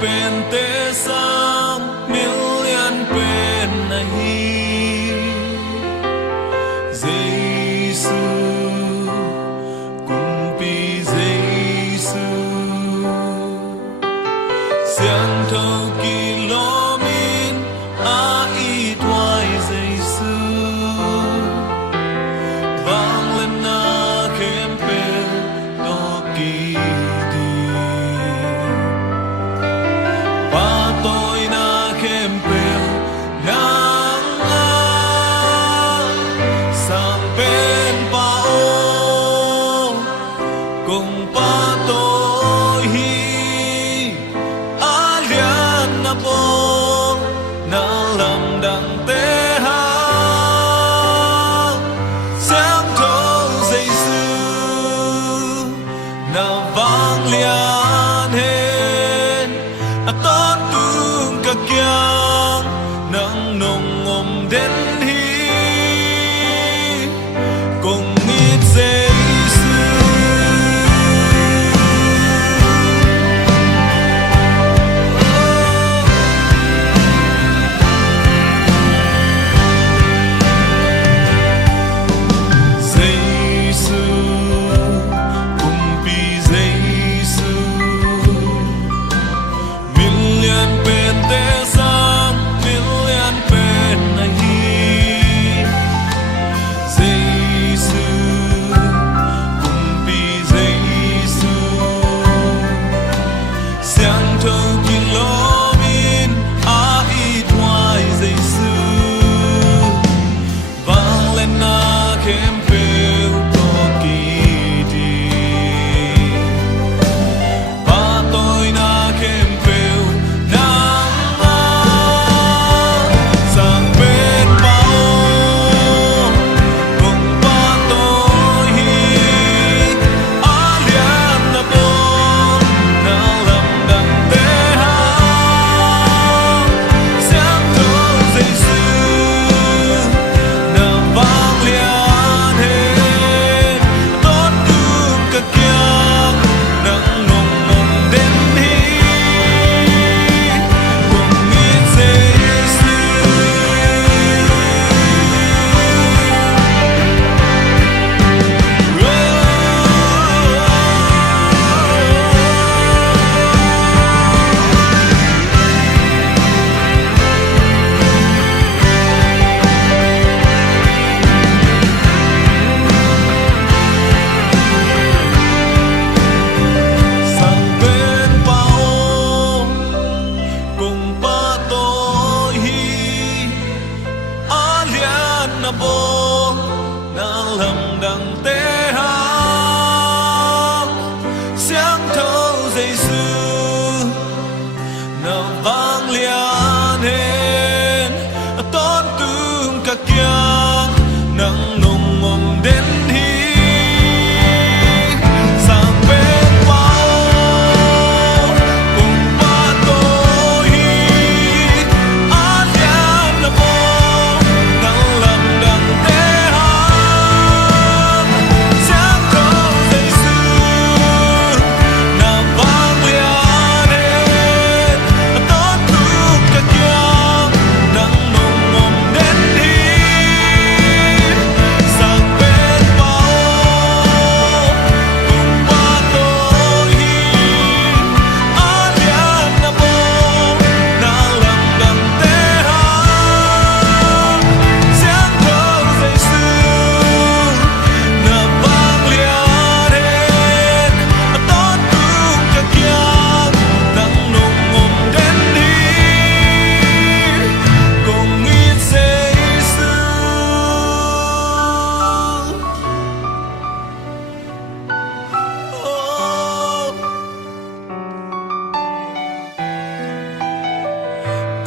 เป็นเตสามมิลเลียนเป็นนาฮีเจซูกุมปีเจซูเสียงเท่ากิโลมินอาอีทวายเจซูบางเลนาเข้มเป็นตอกีtôi na khem pel nang a sang bên bao cùng pa tôi hi a lian na bo na lam dang te ha sang thâu dây sư na vang lian hen a ton kyang nang nong om den hi kong ngit Giêsu Giêsu cùng pi Giêsu million bên te bo na lam dang te ha sáng thâu Giêsu na vang lian hen ton tung ka kyang nang nong om den hi sang bên bao cùng ba tôi a lian na bo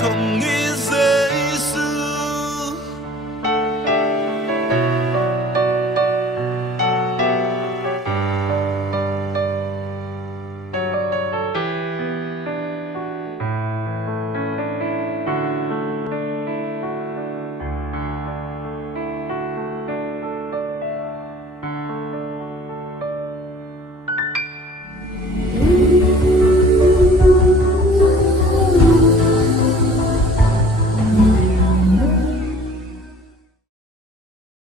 không nghĩ